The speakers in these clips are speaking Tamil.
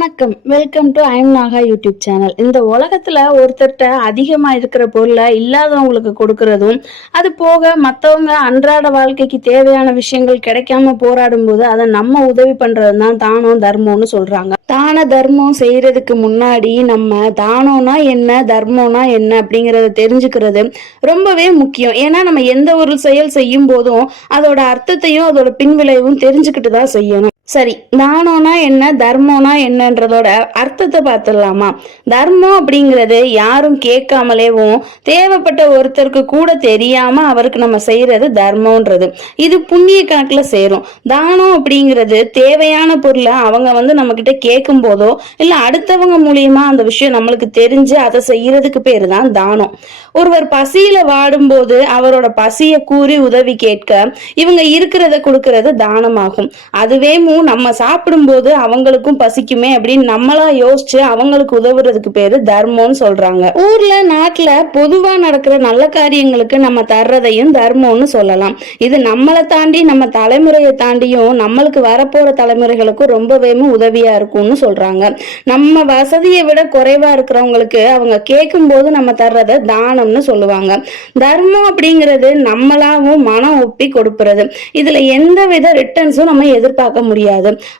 வணக்கம். Welcome to I'm Naga YouTube channel இந்த உலகத்துல ஒருத்தர்கிட்ட அதிகமா இருக்கிற பொருளை இல்லாதவங்களுக்கு கொடுக்கறதும் அது போக மற்றவங்க அன்றாட வாழ்க்கைக்கு தேவையான விஷயங்கள் கிடைக்காம போராடும் போது அதை நம்ம உதவி பண்றது தான் தானம் தர்மம்னு சொல்றாங்க. தான தர்மம் செய்யறதுக்கு முன்னாடி நம்ம தானம்னா என்ன தர்மம்னா என்ன அப்படிங்கறத தெரிஞ்சுக்கிறது ரொம்பவே முக்கியம். ஏன்னா நம்ம எந்த ஒரு செயல் செய்யும் போதும் அதோட அர்த்தத்தையும் அதோட பின்விளைவும் தெரிஞ்சுக்கிட்டு தான் செய்யணும். சரி தானம்னா என்ன தர்மம்னா என்னன்றதோட அர்த்தத்தை பார்த்துடலாமா? தர்மம் அப்படிங்கிறது யாரும் கேட்காமலேவும் தேவைப்பட்ட ஒருத்தருக்கு கூட தெரியாம அவருக்கு நம்ம செய்யறது தர்மம்ன்றது. இது புண்ணிய கணக்குல சேரும். தானம் அப்படிங்கிறது தேவையான பொருளை அவங்க வந்து நம்ம கிட்ட கேட்கும் போதோ இல்ல அடுத்தவங்க மூலியமா அந்த விஷயம் நம்மளுக்கு தெரிஞ்சு அதை செய்யறதுக்கு பேரு தான் தானம். ஒருவர் பசியில வாடும்போது அவரோட பசியை கூறி உதவி கேட்க இவங்க இருக்கிறத கொடுக்கறது தானமாகும். அதுவே மூ நம்ம சாப்பிடும்போது அவங்களுக்கும் பசிக்குமே அப்படின்னு நம்மளா யோசிச்சு அவங்களுக்கு உதவுறதுக்கு பேரு தர்மம்னு சொல்றாங்க. ஊர்ல நாட்டுல பொதுவா நடக்கிற நல்ல காரியங்களுக்கு நம்ம தர்றதையும் தர்மம்னு சொல்லலாம். இது நம்மளை தாண்டி நம்ம தலைமுறையை தாண்டியும் நம்மளுக்கு வரப்போற தலைமுறைகளுக்கும் ரொம்பவே உதவியா இருக்கும்னு சொல்றாங்க. நம்ம வசதியை விட குறைவா இருக்கிறவங்களுக்கு அவங்க கேட்கும் போது நம்ம தர்றத தானம்னு சொல்லுவாங்க. தர்மம் அப்படிங்கிறது நம்மளாவும் மனம் ஒப்பி கொடுக்கிறது இதுல எந்த வித ரிட்டர்ன்ஸும் நம்ம எதிர்பார்க்க முடியாது.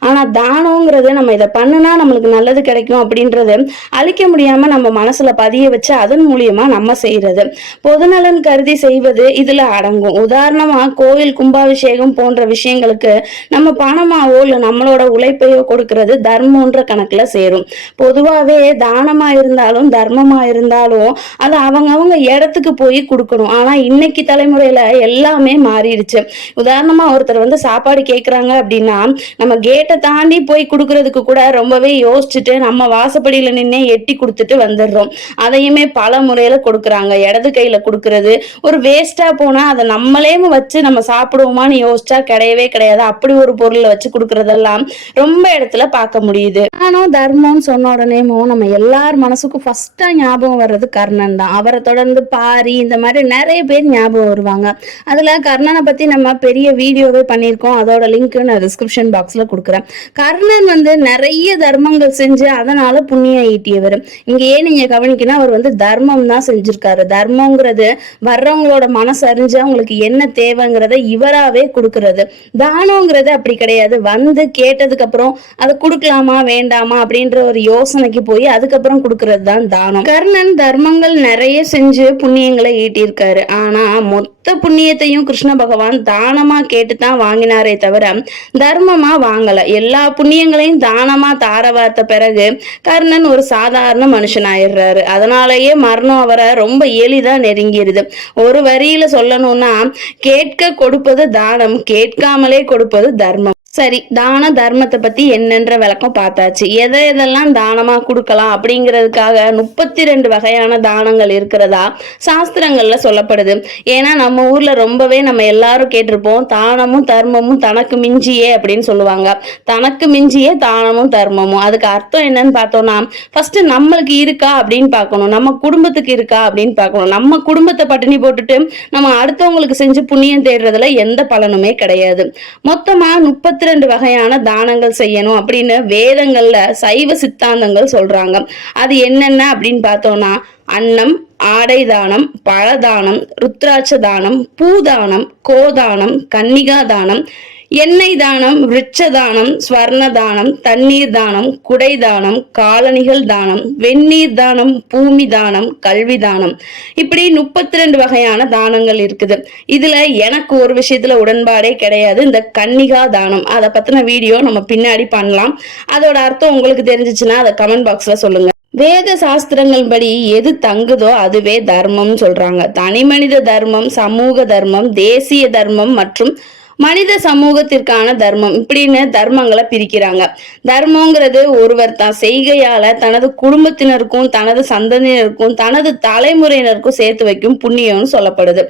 ஆனா தானம்ங்கிறது நம்ம இதை பண்ணுனா நம்மளுக்கு நல்லது கிடைக்கும் அப்படின்றது அழிக்க முடியாம நம்ம மனசுல பதிய வச்சு அதன் மூலியமா நம்ம செய்யறது பொதுநலன் கருதி செய்வது இதுல அடங்கும். உதாரணமா கோயில் கும்பாபிஷேகம் போன்ற விஷயங்களுக்கு நம்ம பணமாவோ இல்ல நம்மளோட உழைப்பையோ கொடுக்கறது தர்மன்ற கணக்குல சேரும். பொதுவாவே தானமா இருந்தாலும் தர்மமா இருந்தாலும் அது அவங்கவங்க இடத்துக்கு போய் கொடுக்கணும். ஆனா இன்னைக்கு தலைமுறையில எல்லாமே மாறிடுச்சு. உதாரணமா ஒருத்தர் வந்து சாப்பாடு கேட்கறாங்க அப்படின்னா நம்ம கேட்டை தாண்டி போய் கொடுக்கறதுக்கு கூட ரொம்பவே யோசிச்சுட்டு நம்ம வாசப்படியில நின்னே எட்டி கொடுத்துட்டு வந்துடுறோம். அதையுமே பல முறையில கொடுக்குறாங்க. இடது கையில கொடுக்கறது. ஒரு வேஸ்டா போனா அதை நம்மளே வச்சு நம்ம சாப்பிடுவோமான்னு யோசிச்சா கிடையவே கிடையாது. அப்படி ஒரு பொருளை வச்சு கொடுக்கறதெல்லாம் ரொம்ப இடத்துல பார்க்க முடியுது. நானும் தர்மம்னு சொன்ன உடனேமும் நம்ம எல்லார் மனசுக்கும் ஃபர்ஸ்டா ஞாபகம் வர்றது கர்ணன் தான். அவரை தொடர்ந்து பாரி இந்த மாதிரி நிறைய பேர் ஞாபகம் வருவாங்க. அதுல கர்ணனை பத்தி நம்ம பெரிய வீடியோவே பண்ணியிருக்கோம். அதோட லிங்க் நான் டிஸ்கிரிப்ஷன் பாக்ஸ்ல கொடுக்குறேன். கர்ணன் வந்து நிறைய தர்மங்கள் செஞ்சு அதனால புண்ணியம் ஈட்டியவர் இங்கேயே நீங்க கவனிக்கணும்? அவர் வந்து தர்மம் தான் செஞ்சிருக்காரு. தர்மங்கிறது வர்றவங்களோட மனசு அறிஞ்சு அவங்களுக்கு என்ன தேவைங்கிறத இவராவே கொடுக்கறது. தானங்கிறது அப்படி கிடையாது. வந்து கேட்டதுக்கு அப்புறம் அதை கொடுக்கலாமா வேண்டாமா அப்படின்ற ஒரு யோசனைக்கு போய் அதுக்கப்புறம் கொடுக்கறது தான் தானம். கர்ணன் தர்மங்கள் நிறைய செஞ்சு புண்ணியங்களை ஈட்டியிருக்காரு. ஆனா மொத்த புண்ணியத்தையும் கிருஷ்ண பகவான் தானமா கேட்டு தான் வாங்கினாரே தவிர தர்மமா வாங்கல. எல்லா புண்ணியங்களையும் தானமா தார வார்த்த பிறகு கர்ணன் ஒரு சாதாரண மனுஷன் ஆயிடுறாரு அதனாலயே மரணம் அவரை ரொம்ப எளிதா நெருங்கிடுது ஒரு வரியில சொல்லணும்னா கேட்க கொடுப்பது தானம் கேட்காமலே கொடுப்பது தர்மம். சரி தான தர்மத்தை பத்தி என்னன்ற விளக்கம் பார்த்தாச்சு. எதை எதெல்லாம் தானமா கொடுக்கலாம் அப்படிங்கிறதுக்காக முப்பத்தி ரெண்டு வகையான தானங்கள் இருக்கிறதா சாஸ்திரங்கள்ல சொல்லப்படுது. ஏன்னா நம்ம ஊர்ல ரொம்பவே நம்ம எல்லாரும் கேட்டிருப்போம் தானமும் தர்மமும் தனக்கு மிஞ்சியே அப்படின்னு சொல்லுவாங்க. தனக்கு மிஞ்சியே தானமும் தர்மமும். அதுக்கு அர்த்தம் என்னன்னு பார்த்தோம்னா ஃபர்ஸ்ட் நம்மளுக்கு இருக்கா அப்படின்னு பார்க்கணும். நம்ம குடும்பத்துக்கு இருக்கா அப்படின்னு பார்க்கணும். நம்ம குடும்பத்தை பட்டினி போட்டுட்டு நம்ம அடுத்தவங்களுக்கு செஞ்சு புண்ணியம் தேடுறதுல எந்த பலனுமே கிடையாது. மொத்தமா முப்பத்தி ரெண்டு வகையான தானங்கள் செய்யணும் அப்படின்னு வேதங்கள்ல சைவ சித்தாந்தங்கள் சொல்றாங்க. அது என்னென்ன அப்படின்னு பார்த்தோம்னா அன்னம் ஆடை தானம் பழதானம் ருத்ராட்ச தானம் பூதானம் கோதானம் கன்னிகா தானம் எண்ணெய் தானம் விருட்ச தானம் ஸ்வர்ண தானம் தண்ணீர் தானம் குடை தானம் காலணிகள் தானம் வெந்நீர் தானம் பூமி தானம் கல்வி தானம் இப்படி முப்பத்தி ரெண்டு வகையான தானங்கள் இருக்குது. இதுல எனக்கு ஒரு விஷயத்துல உடன்பாடே கிடையாது. இந்த கன்னிகா தானம். அதை பத்தின வீடியோ நம்ம பின்னாடி பண்ணலாம். அதோட அர்த்தம் உங்களுக்கு தெரிஞ்சிச்சுன்னா அதை கமெண்ட் பாக்ஸ்ல சொல்லுங்க. வேத சாஸ்திரங்கள் படி எது தங்குதோ அதுவே தர்மம் சொல்றாங்க. தனி மனித தர்மம் சமூக தர்மம் தேசிய தர்மம் மற்றும் மனித சமூகத்திற்கான தர்மம். இப்படின்னு தர்மங்களை பிரிக்கிறாங்க. தர்மங்கிறது ஒருவர் தான் செய்கையால தனது குடும்பத்தினருக்கும் தனது சந்ததியினருக்கும் தனது தலைமுறையினருக்கும் சேர்த்து வைக்கும் புண்ணியம்னு சொல்லப்படுது.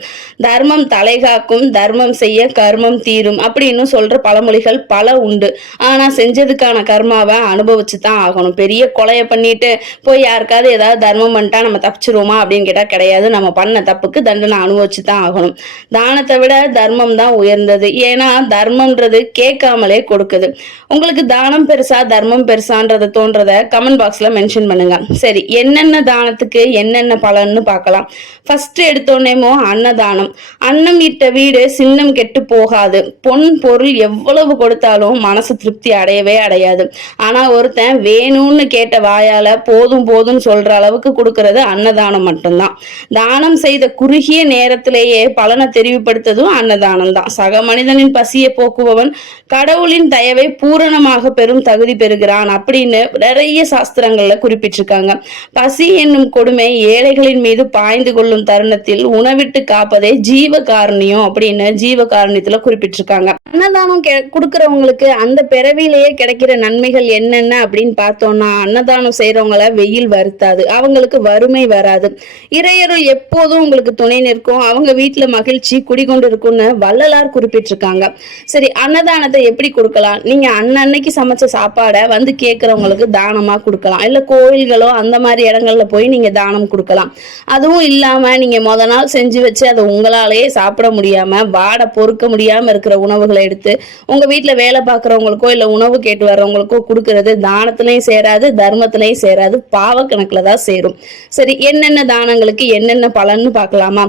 தர்மம் தலைகாக்கும் தர்மம் செய்ய கர்மம் தீரும் அப்படின்னு சொல்ற பழமொழிகள் பல உண்டு. ஆனா செஞ்சதுக்கான கர்மாவை அனுபவிச்சு தான் ஆகணும். பெரிய கொலையை பண்ணிட்டு போய் யாருக்காவது ஏதாவது தர்மம் பண்ணிட்டா நம்ம தப்பிச்சிருவோமா அப்படின்னு கேட்டா கிடையாது. நம்ம பண்ண தப்புக்கு தண்டனை அனுபவிச்சு தான் ஆகணும். தானத்தை விட தர்மம் தான் உயர்ந்தது. ஏன்னா தர்மம்ன்றது கேட்காமலே கொடுக்குது. உங்களுக்கு தானம் பெருசா தர்மம் பெருசான்றத தோன்றத கமெண்ட் பாக்ஸ்ல மென்ஷன் பண்ணுங்க. சரி என்னென்ன தானத்துக்கு என்னென்ன பலன்னு பார்க்கலாம். ஃபர்ஸ்ட் எடுத்தோடனேமோ அன்னதானம். அன்னம் இட்ட வீடு சின்னம் கெட்டு போகாது. பொன் பொருள் எவ்வளவு கொடுத்தாலும் மனசு திருப்தி அடையவே அடையாது. ஆனா ஒருத்தன் வேணும்னு கேட்ட வாயால போதும் போதும்னு சொல்ற அளவுக்கு கொடுக்கறது அன்னதானம் மட்டும்தான். தானம் செய்த குறுகிய நேரத்திலேயே பலனை தெரிவுபடுத்ததும் அன்னதானம் தான் சக மனிதனின் பசியை போக்குபவன் கடவுளின் தயவை பூரணமாக பெறும் தகுதி பெறுகிறான் அப்படின்னு நிறைய சாஸ்திரங்கள்ல குறிப்பிட்டிருக்காங்க. பசி என்னும் கொடுமை ஏழைகளின் மீது பாய்ந்து கொள்ளும் தருணத்தில் உணவிட்டு காப்பதே ஜீவ காரணியம் அப்படின்னு ஜீவ காரணியத்துல குறிப்பிட்டிருக்காங்க. அன்னதானம் கொடுக்கறவங்களுக்கு அந்த பிறவிலேயே கிடைக்கிற நன்மைகள் என்னென்ன அப்படின்னு பார்த்தோம்னா அன்னதானம் செய்யறவங்கள வெயில் வருத்தாது அவங்களுக்கு வறுமை வராது. இறையருள் எப்போதும் உங்களுக்கு துணை நிற்கும் அவங்க வீட்டுல மகிழ்ச்சி குடிகொண்டு இருக்கும்னு வள்ளலார் குறிப்பிட்டு குறிப்பிட்டிருக்காங்க சரி அன்னதானத்தை எப்படி கொடுக்கலாம்? நீங்க அன்னன்னைக்கு சமைச்ச சாப்பாடை வந்து கேட்கறவங்களுக்கு தானமா கொடுக்கலாம். இல்ல கோயில்களோ அந்த மாதிரி இடங்கள்ல போய் நீங்க தானம் கொடுக்கலாம். அதுவும் இல்லாம நீங்க முத நாள் செஞ்சு வச்சு அதை உங்களாலேயே சாப்பிட முடியாம வாடை பொறுக்க முடியாம இருக்கிற உணவுகளை எடுத்து உங்க வீட்டுல வேலை பார்க்கறவங்களுக்கோ இல்ல உணவு கேட்டு வர்றவங்களுக்கோ கொடுக்கறது தானத்திலையும் சேராது தர்மத்திலையும் சேராது பாவ கணக்குல தான் சேரும். சரி என்னென்ன தானங்களுக்கு என்னென்ன பலன்னு பார்க்கலாமா?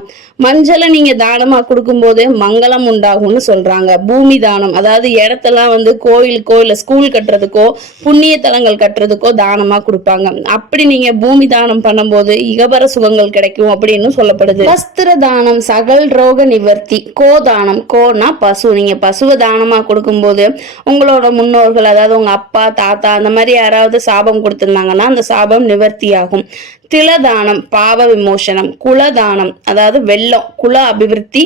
மஞ்சளை நீங்க தானமா கொடுக்கும்போது மங்களம் உண்டாகும்னு சொல்றாங்க. பூமி தானம். அதாவது இடத்தெல்லாம் வந்து கோயிலுக்கோ இல்ல ஸ்கூல் கட்டுறதுக்கோ புண்ணிய தலங்கள் கட்டுறதுக்கோ தானமா கொடுப்பாங்க. அப்படி நீங்க பூமி தானம் பண்ணும்போது இகபர சுகங்கள் கிடைக்கும் அப்படின்னு சொல்லப்படுது. வஸ்திர தானம் சகல் ரோக நிவர்த்தி கோ தானம். கோனா பசு. நீங்க பசுவை தானமா கொடுக்கும்போது உங்களோட முன்னோர்கள் அதாவது உங்க அப்பா தாத்தா அந்த மாதிரி யாராவது சாபம் கொடுத்திருந்தாங்கன்னா அந்த சாபம் நிவர்த்தி ஆகும் திலதானம் பாவ விமோசனம் குலதானம் அதாவது வெள்ளம் குல அபிவிருத்தி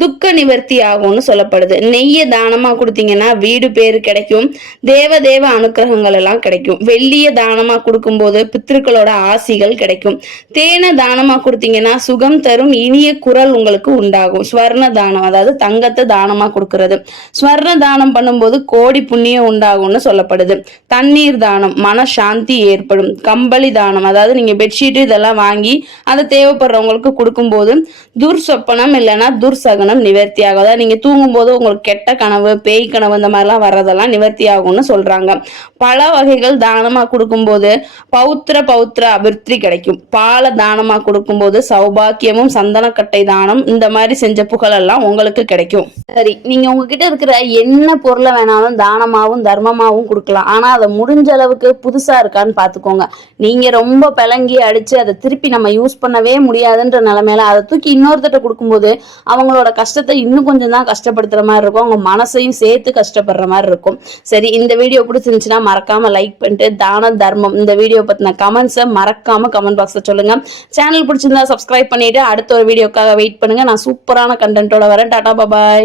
துக்க நிவர்த்தி ஆகும்னு சொல்லப்படுது. நெய்யை தானமா கொடுத்தீங்கன்னா வீடு பேரு கிடைக்கும் தேவ தேவ அனுக்கிரகங்கள் எல்லாம் கிடைக்கும். வெள்ளிய தானமா கொடுக்கும்போது பித்திருக்களோட ஆசிகள் கிடைக்கும். தேனை தானமா கொடுத்தீங்கன்னா சுகம் தரும் இனிய குரல் உங்களுக்கு உண்டாகும். ஸ்வர்ண தானம் அதாவது தங்கத்தை தானமா கொடுக்கறது. ஸ்வர்ண தானம் பண்ணும்போது கோடி புண்ணியம் உண்டாகும்னு சொல்லப்படுது. தண்ணீர் தானம் மன சாந்தி ஏற்படும். கம்பளி தானம் அதாவது நீங்க பெட்ஷீட் இதெல்லாம் வாங்கி அதை தேவைப்படுறவங்களுக்கு கொடுக்கும்போது துர்சொப்பனம் இல்லைன்னா துர்சகனம் நிவர்த்தி ஆகும் அதாவது நீங்க தூங்கும்போது உங்களுக்கு கெட்ட கனவு பேய் கனவு இந்த மாதிரிலாம் வர்றதெல்லாம் நிவர்த்தி ஆகும்னு சொல்றாங்க. பல வகைகள் தானமாக கொடுக்கும்போது பௌத்திர பௌத்திர அபிவிருத்தி கிடைக்கும். பாலை தானமாக கொடுக்கும்போது சௌபாக்கியமும் சந்தனக்கட்டை தானம் இந்த மாதிரி செஞ்ச புகழெல்லாம் உங்களுக்கு கிடைக்கும். சரி நீங்க உங்ககிட்ட இருக்கிற என்ன பொருளை வேணாலும் தானமாகவும் தர்மமாவும் கொடுக்கலாம். ஆனா அதை முடிஞ்ச அளவுக்கு புதுசா இருக்கான்னு பார்த்துக்கோங்க. நீங்க ரொம்ப பிளங்கி அடித்து அதை திருப்பி நம்ம யூஸ் பண்ணவே முடியாதுன்ற நிலைமையில அதை தூக்கி இன்னொருத்தட்ட கொடுக்கும்போது அவங்களோட கஷ்டத்தை இன்னும் கொஞ்சம் தான் கஷ்டப்படுத்துற மாதிரி இருக்கும். அவங்க மனசையும் சேர்த்து கஷ்டப்படுற மாதிரி இருக்கும். சரி இந்த வீடியோ பிடிச்சிருந்துச்சுன்னா மறக்காம லைக் பண்ணிட்டு தான தர்மம். இந்த வீடியோ பத்தின கமெண்ட்ஸை மறக்காம கமெண்ட் பாக்ஸ்ல சொல்லுங்க. சேனல் பிடிச்சிருந்தா சப்ஸ்கிரைப் பண்ணிட்டு அடுத்த ஒரு வீடியோக்காக வெயிட் பண்ணுங்க. நான் சூப்பரான கண்டென்ட்டோட வரேன். டாடா பாபாய்